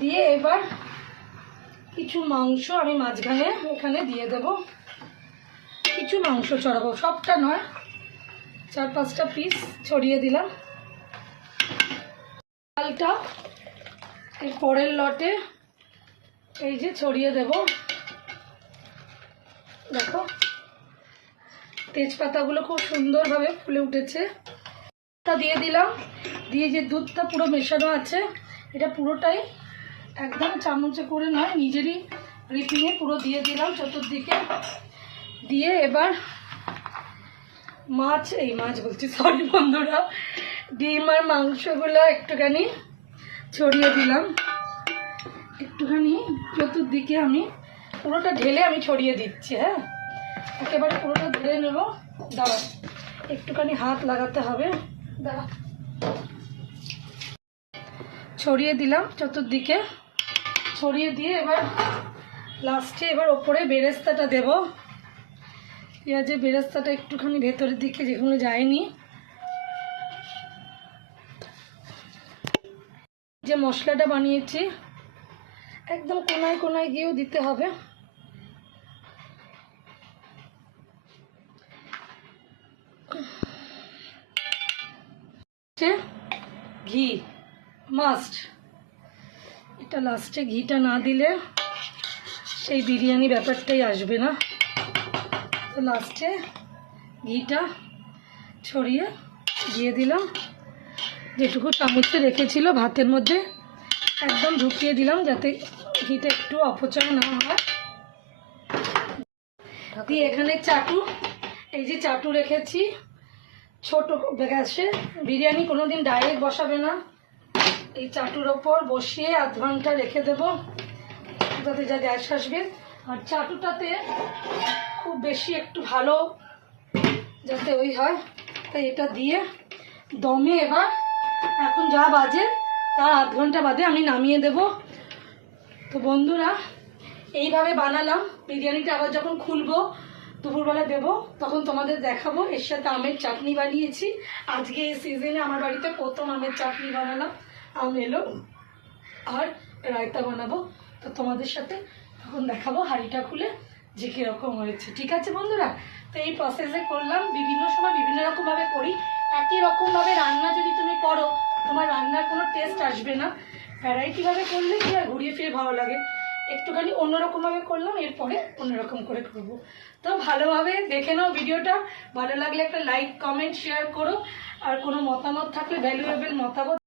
দিয়ে এবার কিছু মাংস আমি মাঝখানে এখানে দিয়ে দেব। কিছু মাংস ছড়াবো, সবটা নয়, 4-5টা পিস ছড়িয়ে দিলাম। ডালটা এর পরের লটে এই যে ছড়িয়ে দেব। দেখো তেজপাতাগুলো খুব সুন্দরভাবে ফুলে উঠেছে। তা দিয়ে দিলাম, দিয়ে যে দুধটা পুরো মেশানো আছে এটা পুরোটাই একদম চামচে করে নয়, নিজেরই রিপিংয়ে পুরো দিয়ে দিলাম চতুর্দিকে। দিয়ে এবার মাছ বলছি, সরি বন্ধুরা, ডিম আর মাংসগুলো একটুখানি ছড়িয়ে দিলাম। একটুখানি চতুর্দিকে আমি পুরোটা ঢেলে আমি ছড়িয়ে দিচ্ছি। হ্যাঁ, একেবারে পুরোটা ঢেলে নেব। দাঁড়া, একটুখানি হাত লাগাতে হবে। দাঁড়া, ছড়িয়ে দিলাম চতুর্দিকে। ছড়িয়ে দিয়ে এবার লাস্টে এবার ওপরে বেরেস্তাটা দেব। পেঁয়াজের বেরেস্তাটা একটুখানি ভেতরের দিকে যেগুলো যায়নি। যে মশলাটা বানিয়েছি একদম কোনায় কোনায় গিয়েও দিতে হবে। ঘি মাস্ট, এটা লাস্টে ঘিটা না দিলে সেই বিরিয়ানি ব্যাপারটাই আসবে না। তো লাস্টে ঘিটা ছড়িয়ে দিয়ে দিলাম। যেটুকু চামচে রেখেছিল ভাতের মধ্যে একদম ঢুকিয়ে দিলাম, যাতে ঘিটা একটু অপচয় না হয়। দিয়ে এখানে চাটু, এই যে চাটু রেখেছি ছোট গ্যাসে। বিরিয়ানি কোনোদিন ডাইরেক্ট বসাবে না, এই চাটুর ওপর বসিয়ে আধ ঘন্টা রেখে দেবো, যাতে যা গ্যাস আসবে। আর চাটুটাতে খুব বেশি একটু ভালো যাতে ওই হয়, তাই এটা দিয়ে দমে এবার এখন যা বাজে তার আধ ঘন্টা বাদে আমি নামিয়ে দেব। তো বন্ধুরা এইভাবে বানালাম বিরিয়ানিটা। আবার যখন খুলবো দুপুরবেলা দেবো তখন তোমাদের দেখাবো। এর সাথে আমের চাটনি বানিয়েছি আজকে এই সিজনে, আমার বাড়িতে প্রথম আমের চাটনি বানালাম। আম এলো আর রায়তা বানাবো, তো তোমাদের সাথে তখন দেখাবো হাঁড়িটা খুলে যে কীরকম হয়েছে। ঠিক আছে বন্ধুরা, তো এই প্রসেসে করলাম। বিভিন্ন সময় বিভিন্ন রকমভাবে করি। একই রকমভাবে রান্না যদি তুমি করো তোমার রান্নার কোনো টেস্ট আসবে না। ভ্যারাইটিভাবে করলে কি আর ঘুরিয়ে ফিরে ভালো লাগে। একটুখানি অন্যরকমভাবে করলাম, এরপরে অন্যরকম করে করবো। তো ভালোভাবে দেখে নাও ভিডিওটা। ভালো লাগলে একটা লাইক কমেন্ট শেয়ার করো। আর কোনো মতামত থাকলে ভ্যালুয়েবল মতামত